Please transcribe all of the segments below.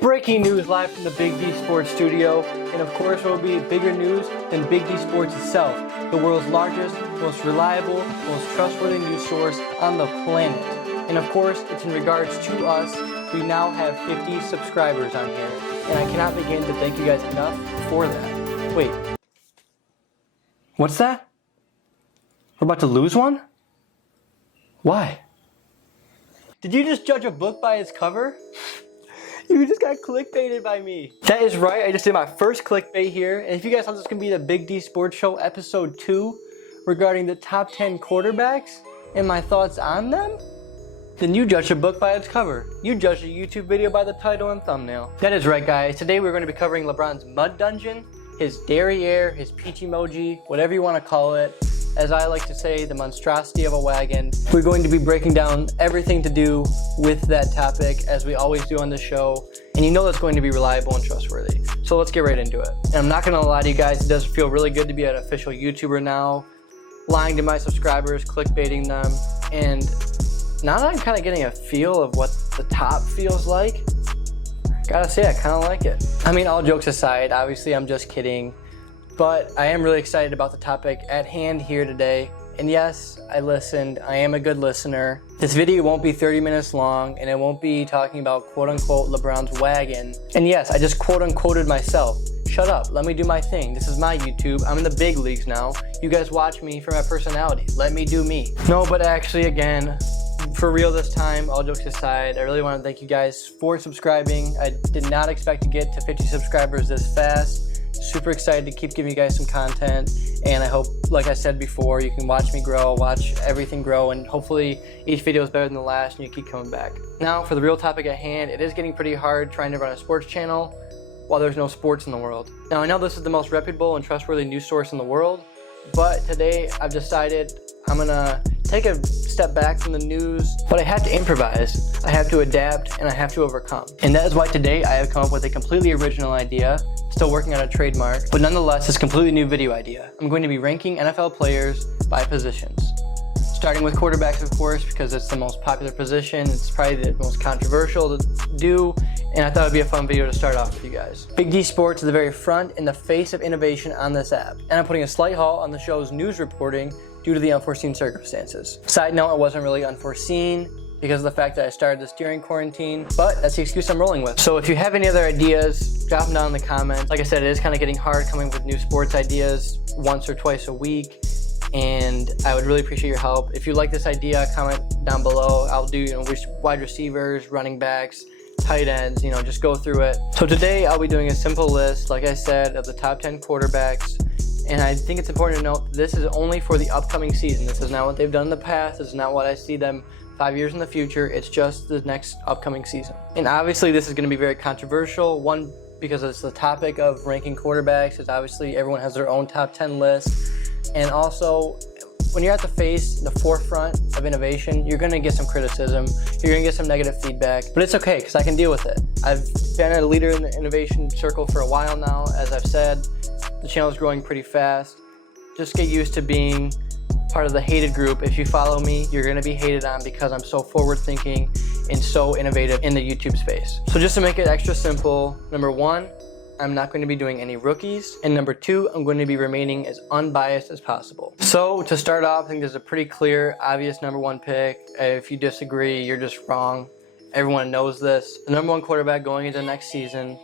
Breaking news live from the Big D Sports studio, and of course what will be bigger news than Big D Sports itself, the world's largest, most reliable, most trustworthy news source on the planet. And of course, it's in regards to us. We now have 50 subscribers on here, and I cannot begin to thank you guys enough for that. Wait, what's that? We're about to lose one? Why? Did you just judge a book by its cover? You just got clickbaited by me. That is right, I just did my first clickbait here. And if you guys thought this was gonna be the Big D Sports Show episode 2 regarding the top 10 quarterbacks and my thoughts on them, then you judged a book by its cover. You judged a YouTube video by the title and thumbnail. That is right, guys. Today we're gonna be covering LeBron's mud dungeon, his derriere, his peach emoji, whatever you wanna call it. As I like to say, the monstrosity of a wagon. We're going to be breaking down everything to do with that topic, as we always do on the show. And you know that's going to be reliable and trustworthy. So let's get right into it. And I'm not gonna lie to you guys, it does feel really good to be an official YouTuber now, lying to my subscribers, clickbaiting them. And now that I'm kind of getting a feel of what the top feels like, gotta say I kind of like it. I mean, all jokes aside, obviously I'm just kidding. But I am really excited about the topic at hand here today. And yes, I listened. I am a good listener. This video won't be 30 minutes long, and it won't be talking about quote-unquote LeBron's wagon. And yes, I just quote-unquoted myself. Shut up, let me do my thing. This is my YouTube. I'm in the big leagues now. You guys watch me for my personality. Let me do me. No, but actually, again, for real this time, all jokes aside, I really want to thank you guys for subscribing. I did not expect to get to 50 subscribers this fast. Super excited to keep giving you guys some content, and I hope, like I said before, you can watch me grow, watch everything grow, and hopefully each video is better than the last and you keep coming back. Now for the real topic at hand, it is getting pretty hard trying to run a sports channel while there's no sports in the world. Now I know this is the most reputable and trustworthy news source in the world, but today I've decided I'm gonna take a step back from the news, but I have to improvise, I have to adapt, and I have to overcome. And that is why today I have come up with a completely original idea, still working on a trademark, but nonetheless this completely new video idea. I'm going to be ranking NFL players by positions. Starting with quarterbacks, of course, because it's the most popular position, it's probably the most controversial to do, and I thought it'd be a fun video to start off with you guys. Big D Sports is the very front and the face of innovation on this app, and I'm putting a slight halt on the show's news reporting due to the unforeseen circumstances. Side note, it wasn't really unforeseen because of the fact that I started this during quarantine, but that's the excuse I'm rolling with. So if you have any other ideas, drop them down in the comments. Like I said, it is kind of getting hard coming up with new sports ideas once or twice a week, and I would really appreciate your help. If you like this idea, comment down below. I'll do, which wide receivers, running backs, tight ends, just go through it. So today I'll be doing a simple list, like I said, of the top 10 quarterbacks. And I think it's important to note this is only for the upcoming season. This is not what they've done in the past. This is not what I see them 5 years in the future. It's just the next upcoming season. And obviously this is going to be very controversial. One, because it's the topic of ranking quarterbacks. It's obviously everyone has their own top 10 list. And also, when you're at the forefront of innovation, you're going to get some criticism. You're going to get some negative feedback. But it's okay, because I can deal with it. I've been a leader in the innovation circle for a while now, as I've said. The channel is growing pretty fast. Just get used to being part of the hated group. If you follow me, you're gonna be hated on because I'm so forward thinking and so innovative in the YouTube space. So just to make it extra simple, number 1, I'm not going to be doing any rookies. And number 2, I'm going to be remaining as unbiased as possible. So to start off, I think there's a pretty clear, obvious number 1 pick. If you disagree, you're just wrong. Everyone knows this. The number 1 quarterback going into next season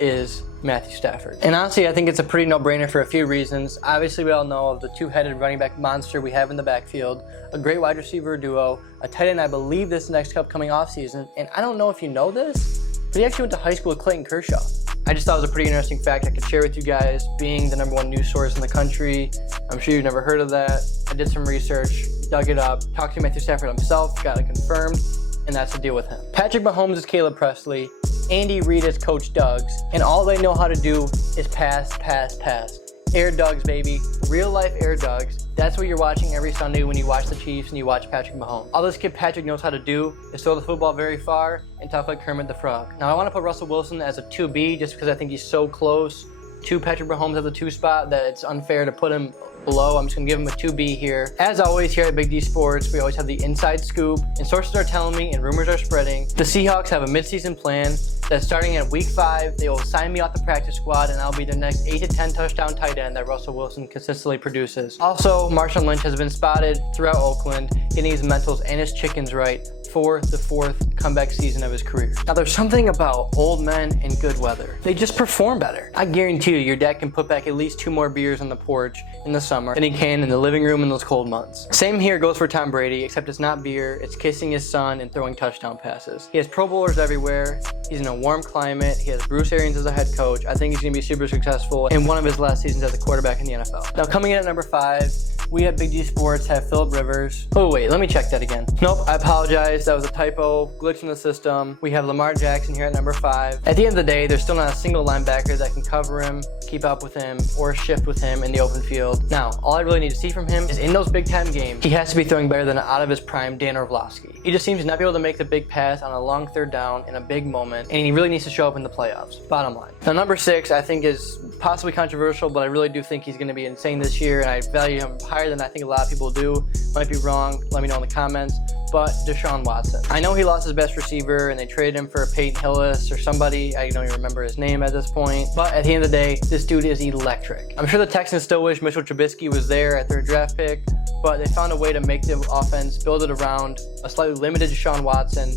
is Matthew Stafford. And honestly, I think it's a pretty no-brainer for a few reasons. Obviously, we all know of the two-headed running back monster we have in the backfield, a great wide receiver duo, a tight end I believe this next upcoming offseason, and I don't know if you know this, but he actually went to high school with Clayton Kershaw. I just thought it was a pretty interesting fact I could share with you guys, being the number 1 news source in the country. I'm sure you've never heard of that. I did some research, dug it up, talked to Matthew Stafford himself, got it confirmed, and that's the deal with him. Patrick Mahomes is Caleb Presley, Andy Reid is Coach Doug's, and all they know how to do is pass, pass, pass. Air Doug's, baby. Real life Air Doug's. That's what you're watching every Sunday when you watch the Chiefs and you watch Patrick Mahomes. All this kid Patrick knows how to do is throw the football very far and talk like Kermit the Frog. Now I want to put Russell Wilson as a 2B just because I think he's so close to Patrick Mahomes at the 2 spot that it's unfair to put him below. I'm just gonna give him a 2B here. As always here at Big D Sports, we always have the inside scoop, and sources are telling me and rumors are spreading. The Seahawks have a midseason plan that starting at week 5, they will sign me off the practice squad and I'll be their next 8 to 10 touchdown tight end that Russell Wilson consistently produces. Also, Marshawn Lynch has been spotted throughout Oakland, getting his mentals and his chickens right for the 4th comeback season of his career. Now, there's something about old men in good weather. They just perform better. I guarantee you, your dad can put back at least 2 more beers on the porch in the summer than he can in the living room in those cold months. Same here goes for Tom Brady, except it's not beer, it's kissing his son and throwing touchdown passes. He has Pro Bowlers everywhere. He's in a warm climate. He has Bruce Arians as a head coach. I think he's going to be super successful in one of his last seasons as a quarterback in the NFL. Now, coming in at number 5, we at Big D Sports have Phillip Rivers. Oh wait, let me check that again. Nope, I apologize. That was a typo, glitch in the system. We have Lamar Jackson here at number 5. At the end of the day, there's still not a single linebacker that can cover him, keep up with him, or shift with him in the open field. Now, all I really need to see from him is in those big time games, he has to be throwing better than out of his prime Dan Orlovsky. He just seems to not be able to make the big pass on a long 3rd down in a big moment, and he really needs to show up in the playoffs, bottom line. Now, number 6, I think is possibly controversial, but I really do think he's going to be insane this year, and I value him higher than I think a lot of people do. Might be wrong, let me know in the comments. But Deshaun Watson. I know he lost his best receiver and they traded him for Peyton Hillis or somebody. I don't even remember his name at this point. But at the end of the day, this dude is electric. I'm sure the Texans still wish Mitchell Trubisky was there at their draft pick, but they found a way to make the offense, build it around a slightly limited Deshaun Watson,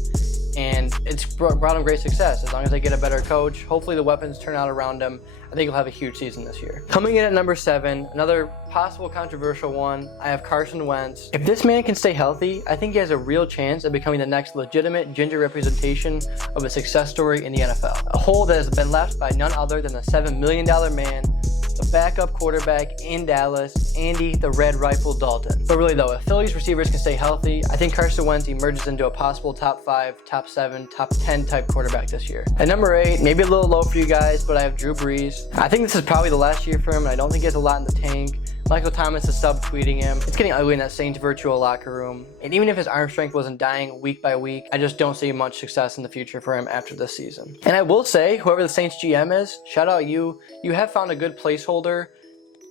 and it's brought him great success. As long as they get a better coach, hopefully the weapons turn out around him, I think he'll have a huge season this year. Coming in at number 7, another possible controversial one, I have Carson Wentz. If this man can stay healthy, I think he has a real chance of becoming the next legitimate ginger representation of a success story in the NFL. A hole that has been left by none other than the $7 million man, the backup quarterback in Dallas, Andy the Red Rifle Dalton. But really though, if Philly's receivers can stay healthy, I think Carson Wentz emerges into a possible top 5, top 7, top 10 type quarterback this year. At number 8, maybe a little low for you guys, but I have Drew Brees. I think this is probably the last year for him, and I don't think he has a lot in the tank. Michael Thomas is subtweeting him. It's getting ugly in that Saints virtual locker room. And even if his arm strength wasn't dying week by week, I just don't see much success in the future for him after this season. And I will say, whoever the Saints GM is, shout out you. You have found a good placeholder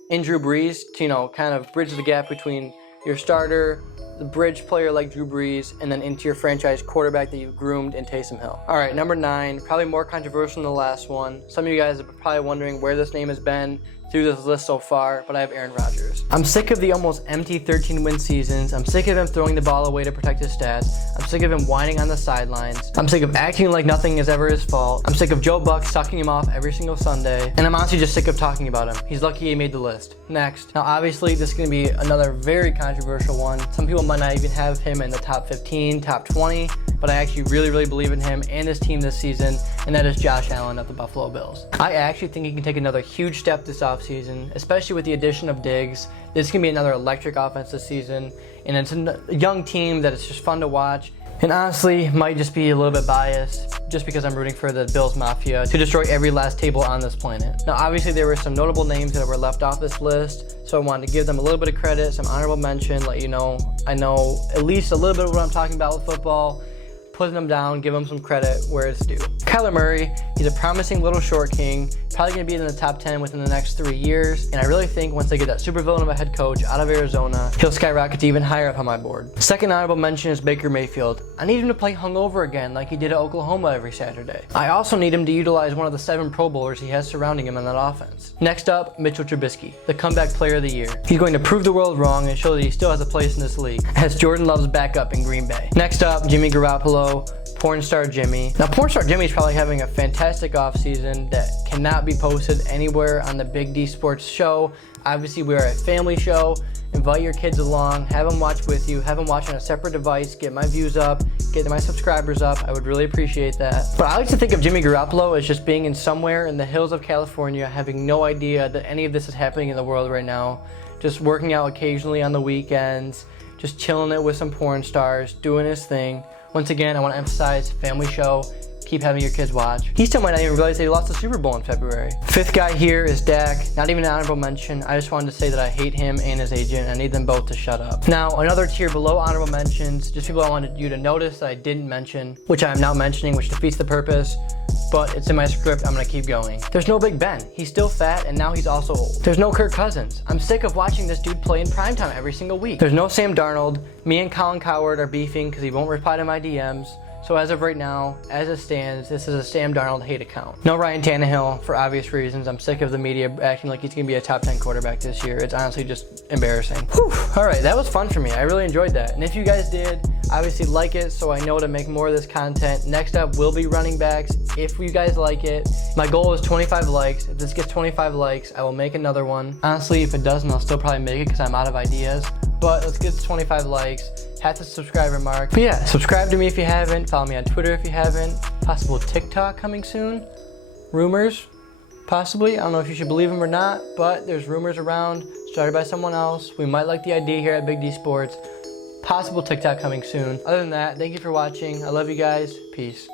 in Drew Brees to, kind of bridge the gap between your starter, the bridge player like Drew Brees, and then into your franchise quarterback that you've groomed in Taysom Hill. All right, number 9, probably more controversial than the last one. Some of you guys are probably wondering where this name has been through this list so far, but I have Aaron Rodgers. I'm sick of the almost empty 13-win seasons. I'm sick of him throwing the ball away to protect his stats. I'm sick of him whining on the sidelines. I'm sick of acting like nothing is ever his fault. I'm sick of Joe Buck sucking him off every single Sunday. And I'm honestly just sick of talking about him. He's lucky he made the list. Next. Now obviously this is going to be another very controversial one. Some people might not even have him in the top 15, top 20, but I actually really believe in him and his team this season, and that is Josh Allen of the Buffalo Bills. I actually think he can take another huge step this offseason, especially with the addition of Diggs. This can be another electric offense this season, and it's a young team that is just fun to watch. And honestly, might just be a little bit biased just because I'm rooting for the Bills Mafia to destroy every last table on this planet. Now, obviously, there were some notable names that were left off this list, so I wanted to give them a little bit of credit, some honorable mention, let you know I know at least a little bit of what I'm talking about with football, putting them down, give them some credit where it's due. Kyler Murray, he's a promising little short king, probably going to be in the top 10 within the next 3 years, and I really think once they get that supervillain of a head coach out of Arizona, he'll skyrocket to even higher up on my board. Second honorable mention is Baker Mayfield. I need him to play hungover again like he did at Oklahoma every Saturday. I also need him to utilize one of the 7 Pro Bowlers he has surrounding him in that offense. Next up, Mitchell Trubisky, the comeback player of the year. He's going to prove the world wrong and show that he still has a place in this league, as Jordan Love's backup in Green Bay. Next up, Jimmy Garoppolo, Porn Star Jimmy. Now, Porn Star Jimmy's probably having a fantastic offseason that cannot be posted anywhere on the Big D Sports show. Obviously, we are a family show. Invite your kids along, have them watch with you, have them watch on a separate device, get my views up, get my subscribers up. I would really appreciate that. But I like to think of Jimmy Garoppolo as just being in somewhere in the hills of California, having no idea that any of this is happening in the world right now. Just working out occasionally on the weekends, just chilling it with some porn stars, doing his thing. Once again, I want to emphasize family show. Keep having your kids watch. He still might not even realize that he lost the Super Bowl in February. Fifth guy here is Dak. Not even an honorable mention. I just wanted to say that I hate him and his agent. I need them both to shut up. Now, another tier below honorable mentions, just people I wanted you to notice that I didn't mention, which I am now mentioning, which defeats the purpose. But it's in my script, I'm gonna keep going. There's no Big Ben. He's still fat and now he's also old. There's no Kirk Cousins. I'm sick of watching this dude play in primetime every single week. There's no Sam Darnold. Me and Colin Coward are beefing because he won't reply to my DMs. So as of right now, as it stands, this is a Sam Darnold hate account. No Ryan Tannehill for obvious reasons. I'm sick of the media acting like he's gonna be a top 10 quarterback this year. It's honestly just embarrassing. Whew. All right, that was fun for me. I really enjoyed that. And if you guys did, obviously like it so I know to make more of this content. Next up will be running backs. If you guys like it, my goal is 25 likes. If this gets 25 likes, I will make another one. Honestly, if it doesn't, I'll still probably make it because I'm out of ideas. But let's get to 25 likes. Hit the subscriber mark. But yeah, subscribe to me if you haven't. Follow me on Twitter if you haven't. Possible TikTok coming soon. Rumors, possibly. I don't know if you should believe them or not, but there's rumors around. Started by someone else. We might like the idea here at Big D Sports. Possible TikTok coming soon. Other than that, thank you for watching. I love you guys. Peace.